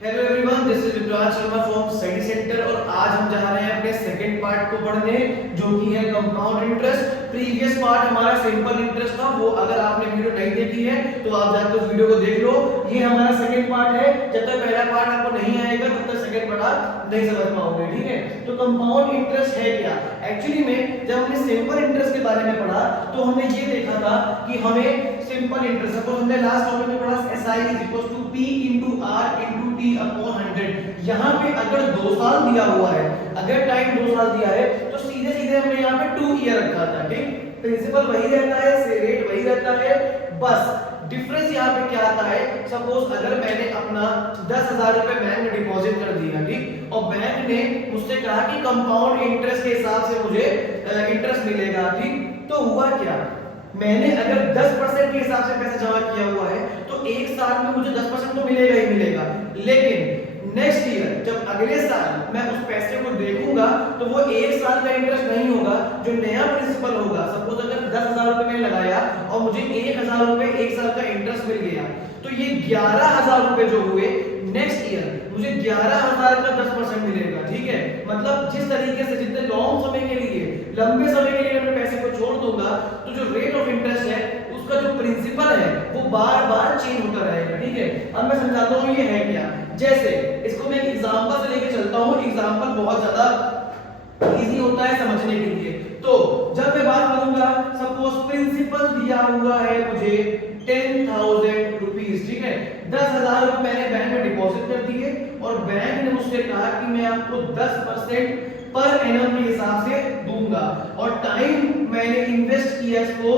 Hello everyone, this is Vikrant Sharma from study centre और आज हम जा रहे हैं अपने सेकंड पार्ट को पढ़ने जो कि है कंपाउंड इंटरेस्ट। प्रीवियस पार्ट हमारा सिंपल इंटरेस्ट था, वो अगर आपने वीडियो नहीं देखी है तो आप जाकर उस वीडियो को देख लो। ये हमारा सेकंड पार्ट है। जब तक पहला पार्ट आपको नहीं आएगा तब तक सेकंड पार्ट आप नहीं समझ पाओगे, ठीक है। तो कंपाउंड इंटरेस्ट है क्या? एक्चुअली में जब हमने सिंपल इंटरेस्ट के बारे में पढ़ा तो हमने ये देखा था कि हमें सिंपल इंटरेस्ट, सपोज हमने लास्ट टॉपिक में पढ़ा SI P into R into T upon 100। यहाँ पे अगर 2 साल दिया हुआ है, अगर टाइम 2 साल दिया है तो सीधे सीधे हमने यहाँ पे 2 ईयर रखा था, ठीक। प्रिंसिपल वही रहता है, रेट वही रहता है, बस डिफरेंस यहाँ पे क्या आता है। सपोज अगर मैंने अपना 10,000 रुपए बैंक में डिपॉजिट कर दिया, ठीक, और बैंक ने मुझसे कहा कि कंपाउंड इंटरेस्ट के हिसाब से मुझे इंटरेस्ट मिलेगा, ठीक। तो हुआ क्या, मैंने अगर 10% के हिसाब से पैसा जमा किया हुआ है तो एक साल में मुझे 10% तो मिलेगा ही मिलेगा, लेकिन नेक्स्ट ईयर जब अगले साल मैं उस पैसे को देखूंगा तो वो एक साल का इंटरेस्ट नहीं होगा, जो नया प्रिंसिपल होगा। सपोज अगर 10,000 रुपए मैंने लगाया और मुझे 1,000 रुपए एक साल का इंटरेस्ट मिल गया, तो ये 11,000 रुपए जो हुए नेक्स्ट ईयर मुझे 11,000 का 10% मिलेगा, ठीक है। मतलब जिस तरीके से जितने लॉन्ग समय के लिए, लंबे समय के लिए मैं पैसे को छोड़ दूंगा तो जो रेट ऑफ इंटरेस्ट है उसका जो प्रिंसिपल है वो बार बार चेंज होता रहेगा, ठीक है। अब मैं समझाता हूँ ये है क्या। जैसे इसको मैं एक एग्जांपल से लेके चलता हूँ, एग्जांपल बहुत ज्यादा इजी होता है समझने के लिए। तो जब मैं बात करूंगा, सपोज प्रिंसिपल दिया हुआ है मुझे 10,000 रुपीज, ठीक है। 10,000 रुपए मैंने बैंक में डिपॉजिट कर दिए और बैंक ने मुझसे कहा कि मैं आपको 10% पर एनम के हिसाब से दूंगा, और टाइम मैंने इन्वेस्ट किया इसको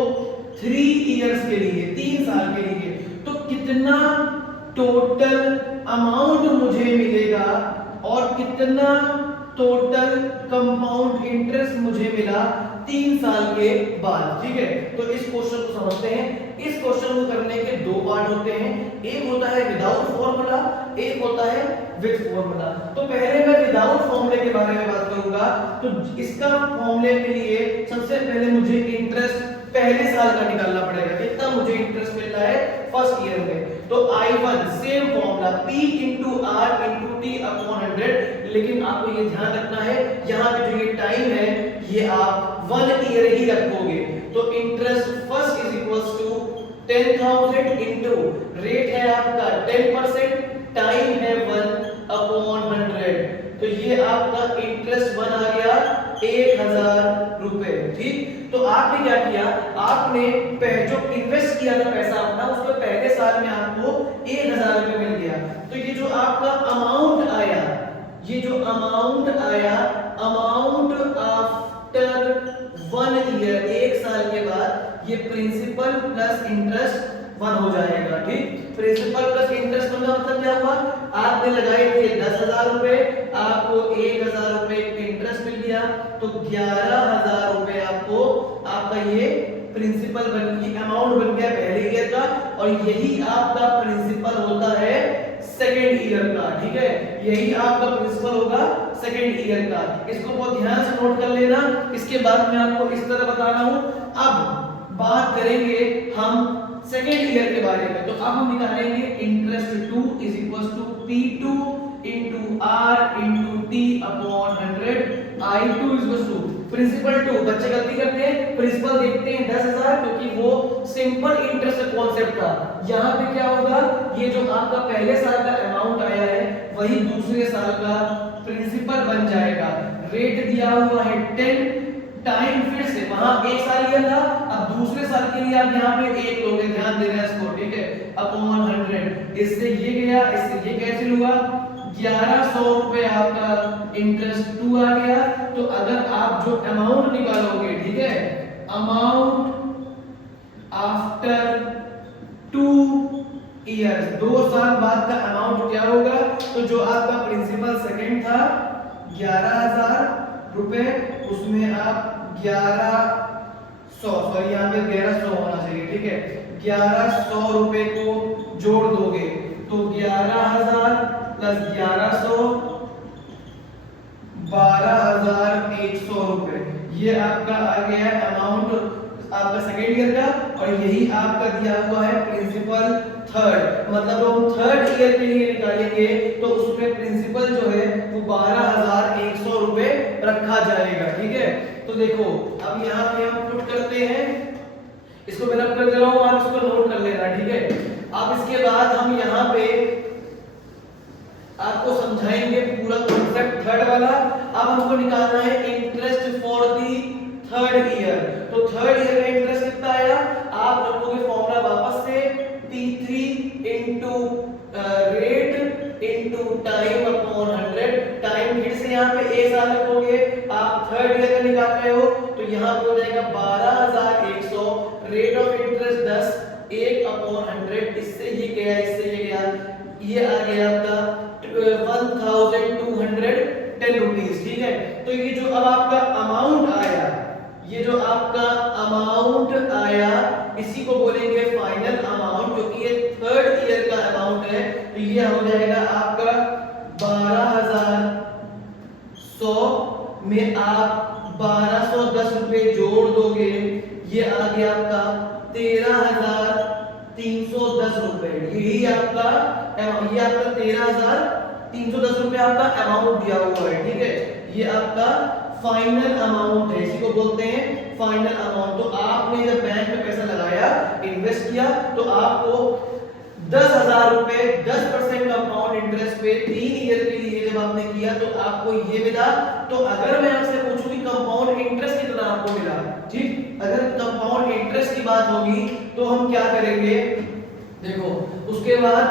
3 इयर्स के लिए, 3 साल के लिए। तो कितना टोटल अमाउंट मुझे मिलेगा और कितना टोटल कंपाउंड इंटरेस्ट मुझे मिला 3 साल के बाद, ठीक है। तो इस क्वेश्चन को समझते हैं। इस क्वेश्चन को करने के 2 पार्ट होते हैं, एक होता है विदाउट फॉर्मूला, एक होता है विद फॉर्मूला। तो पहले मैं विदाउट फॉर्मूले के बारे में बात करूंगा। तो इसका फॉर्मूले के लिए सबसे पहले मुझे इंटरेस्ट पहले साल का निकालना पड़ेगा, कितना मुझे इंटरेस्ट मिल रहा है फर्स्ट ईयर में। तो I1 same formula P into R into T upon 100, लेकिन आपको ये ध्यान रखना है यहाँ पे जो ये टाइम है ये आप 1 ईयर ही रखोगे। तो interest first is equals to 10,000 into rate है आपका 10%, टाइम है 1 upon 100। तो ये आपका इंटरेस्ट 1 आ गया 1,000 रुपए, ठीक। तो आपने क्या किया, आपने जो इन्वेस्ट किया था पैसा अपना, उसके पहले साल में आपको 1,000 रुपए मिल गया। तो ये जो आपका अमाउंट आया, ये जो अमाउंट आया, अमाउंट आफ्टर 1 ईयर, एक साल के बाद, ये प्रिंसिपल प्लस इंटरेस्ट 1 हो जाएगा, ठीक। प्रिंसिपल प्लस इंटरेस्ट 1 का मतलब क्या हुआ, आपने लगाए थे 10,000 रुपए, आपको 1,000 रुपए इंटरेस्ट मिल गया, तो 11,000 रुपए आपको आपका ये प्रिंसिपल बन गया, अमाउंट बन गया पहले ईयर का, और यही आपका प्रिंसिपल होता है सेकेंड ईयर का, ठीक है। यही आपका प्रिंसिपल होगा सेकेंड ईयर का। इसको बहुत ध्यान से नोट कर लेना। इसके बाद मैं आपको इस तरह बता रहा हूं। अब बात करेंगे हम सेकेंड ईयर के बारे में। तो अब हम निकालेंगे interest 2 is equals to P2 into R into T upon 100। I2 is equals to principal 2, बच्चे गलती करते हैं, प्रिंसिपल देखते हैं 10,000 क्योंकि वो सिंपल इंटरेस्ट कॉन्सेप्ट था। यहाँ पे क्या होगा, ये जो आपका पहले साल का अमाउंट आया है वही दूसरे साल का प्रिंसिपल बन जाएगा। रेट दिया हुआ है 10, टाइम फिर से वहां 1 साल लिया था, अब दूसरे साल के लिए आप यहाँ पे 1 लोगे, ध्यान देना इसको, ठीक है, अपॉन 100। इससे ये गया, इससे ये कैंसिल हुआ, 1100 रुपए आपका इंटरेस्ट 2 आ गया। तो अगर आप जो अमाउंट निकालोगे, ठीक है, अमाउंट आफ्टर 2 इयर्स, 2 साल बाद का अमाउंट क्या होगा, तो जो आपका प्रिंसिपल सेकंड था 11,000 रुपए, उसमें आप 1100, सॉरी यहाँ पे 1100 होना चाहिए, ठीक है, 1100 रुपए को जोड़ दोगे तो 11,000 प्लस 1100 12,100 रुपए, ये आपका आ गया अमाउंट आपका सेकेंड ईयर का, और यही आपका दिया हुआ है प्रिंसिपल थर्ड। मतलब हम थर्ड ईयर के लिए निकालेंगे तो उसमें प्रिंसिपल जो है वो 12,100 रुपए रखा जाएगा। ठीक है, तो देखो अब यहाँ पे हम पुट करते हैं, इसको मैं रख कर दे रहा हूँ, आप इसको नोट कर लेना। ठीक है, अब इसके बाद हम यहाँ पे आपको समझाएंगे पूरा कॉन्सेप्ट थर्ड वाला। अब हमको निकालना है interest for the third year. तो थर्ड ईयर का इंटरेस्ट कितना आया, आप रखोगे फॉर्मूला वापस से T3 into rate into time upon 100। Time फिर से यहाँ पे ए साल रखोगे, आप थर्ड ईयर का निकाल रहे हो तो यहाँ पे हो जाएगा 12,100, रेट ऑफ इंटरेस्ट 10, 1 अपॉन 100, इससे ये गया इससे ये गया, ये आ गया आपका 1210 रुपीस। ठीक है, तो ये जो अब आपका अमाउंट आया, ये जो आपका अमाउंट आया इसी को बोलेंगे फाइनल अमाउंट, जो कि ये थर्ड ईयर का अमाउंट है। तो ये हो जाएगा आपका 12,100 में आप 1,210 रुपए जोड़ दोगे, ये आ गया आपका 13,310 रुपए। यही आपका ये आपका 13,310 रुपए आपका अमाउंट दिया हुआ है। ठीक है, ये आपका फाइनल अमाउंट है, इसी को बोलते हैं फाइनल अमाउंट। तो आपने जब बैंक में पैसा लगाया, इन्वेस्ट किया, तो आपको 10,000 रुपए 10% कंपाउंड इंटरेस्ट पे 3 ईयर के लिए जब आपने किया तो आपको ये मिला। तो अगर मैं आपसे पूछूं कि कंपाउंड इंटरेस्ट कितना आपको मिला, ठीक, अगर कंपाउंड इंटरेस्ट की बात होगी तो हम क्या करेंगे, देखो उसके बाद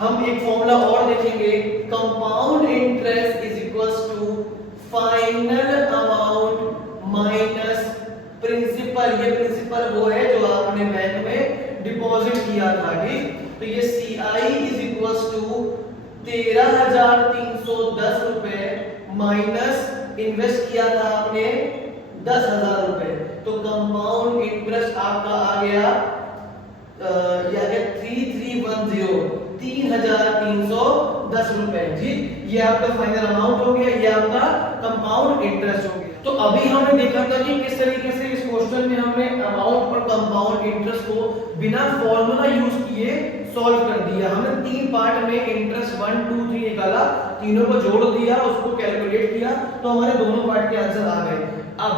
हम एक फॉर्मूला और देखेंगे, compound interest is equals to final amount minus principal. ये प्रिंसिपल वो है जो आपने बैंक में डिपॉजिट किया था। ठीक, तो ये CI इज इक्वल्स टू 13,310 रुपए माइनस इन्वेस्ट किया था आपने 10,000 रुपए। तो कंपाउंड इंटरेस्ट आपका आ गया 3,310 रुपए। जी, ये आपका फाइनल अमाउंट हो गया, ये आपका कंपाउंड इंटरेस्ट हो गया। तो अभी हमने देखा था कि किस तरीके से इस क्वेश्चन में हमने अमाउंट और कंपाउंड इंटरेस्ट को बिना फॉर्मूला यूज किए सॉल्व कर दिया। हमने 3 पार्ट में इंटरेस्ट 1 2 3 निकाला, तीनों को जोड़ दिया, उसको कैलकुलेट किया, तो हमारे दोनों पार्ट के आंसर आ गए। अब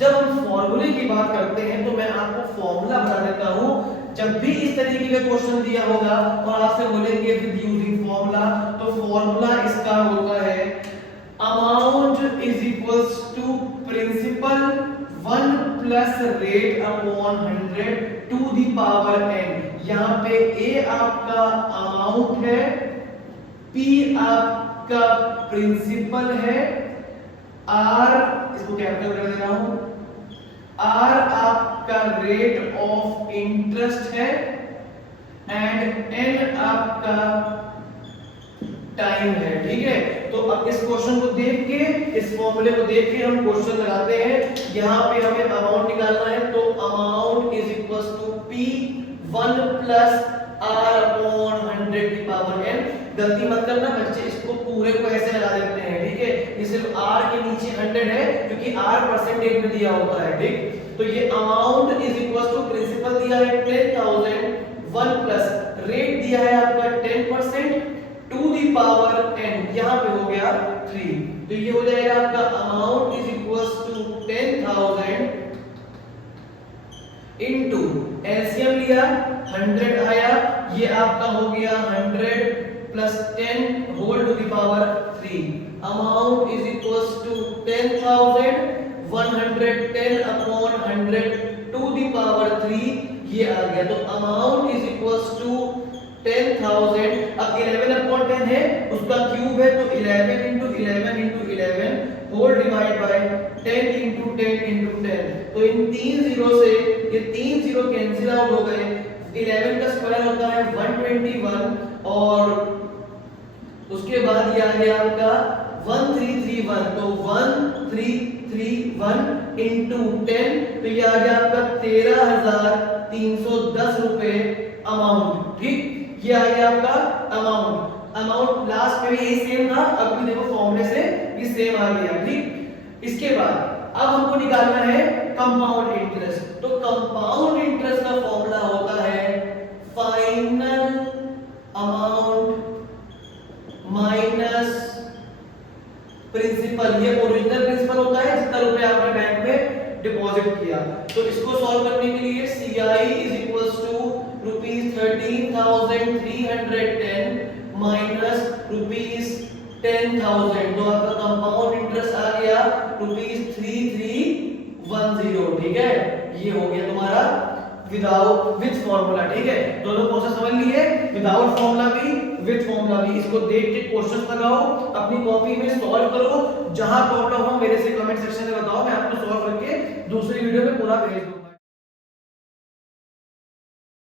जब हम फॉर्मूले की बात करते हैं तो मैं आपको फॉर्मूला बता देता हूं। जब भी इस तरीके का क्वेश्चन दिया होगा और आपसे बोलेंगे विद यूजिंग फॉर्मूला, तो फॉर्मूला इसका होता है amount is equals to principal 1 plus rate upon 100 to the power n। यहां पे a आपका अमाउंट है, p आपका प्रिंसिपल है, r इसको कैपिटल कर दे रहा हूं, r आपका रेट ऑफ इंटरेस्ट है एंड n आपका टाइम है। ठीक है, तो अब इस क्वेश्चन को देख के, इस फॉर्मूले को देख के हम क्वेश्चन लगाते हैं। यहां पे हमें अमाउंट निकालना है, तो amount is equals to p 1 plus r upon 100 की पावर n। गलती मत करना बच्चे, इसको पूरे को ऐसे लगा देते हैं। ठीक है, ये सिर्फ r के नीचे 100 है क्योंकि r परसेंटेज में दिया होता है। ठीक, तो ये amount is equals to principal दिया है 10,000, 1 प्लस रेट दिया है आपका 10% टू दी पावर n, यहां पे हो गया 3। तो ये हो जाएगा आपका amount is equals to 10,000 into LCM लिया 100 आया, ये आपका हो गया 100 plus 10 whole to the power 3। Amount is equals to 10,000 110 upon 100 to the power 3, ये आ गया। तो अमाउंट इज इक्वल्स टू 10,000। अब 11 अपॉन 10 है, उसका क्यूब है, तो 11 into 11 into 11 whole divide by 10 into 10 into 10। तो इन 3 जीरो से ये 3 जीरो कैंसिल आउट हो गए। 11 का स्क्वायर होता है 121 और उसके बाद ये आ गया आपका 1331। तो 1331 into 10, तो ये आ गया आपका 13,310 रुपए अमाउंट। ठीक, ये आ गया आपका अमाउंट। अमाउंट लास्ट में भी यही सेम था, अब भी देखो फॉर्मूले से ये सेम आ गया। ठीक, इसके बाद अब हमको निकालना है कंपाउंड इंटरेस्ट। तो तो कंपाउंड इंटरेस्ट का फॉर्मूला होता है फाइनल अमाउंट माइनस प्रिंसिपल। ये ओरिजिनल प्रिंसिपल होता है जितना रुपए आपने बैंक में डिपॉजिट किया। तो इसको सॉल्व करने के लिए CI is equals to ₹13,310 minus ₹10,000। तो आपका कंपाउंड इंटरेस्ट आ गया ₹3310। ठीक है, ये हो गया तुम्हारा विदाउट विथ फॉर्मूला। ठीक है, दोनों प्रोसेस समझ लिए, विदाउट फॉर्मूला भी विथ फॉर्मूला भी। इसको देख के क्वेश्चंस लगाओ, अपनी कॉपी में सॉल्व करो, जहां प्रॉब्लम हो मेरे से कमेंट सेक्शन में बताओ, मैं आपको सॉल्व करके दूसरी वीडियो में पूरा भेज दूंगा।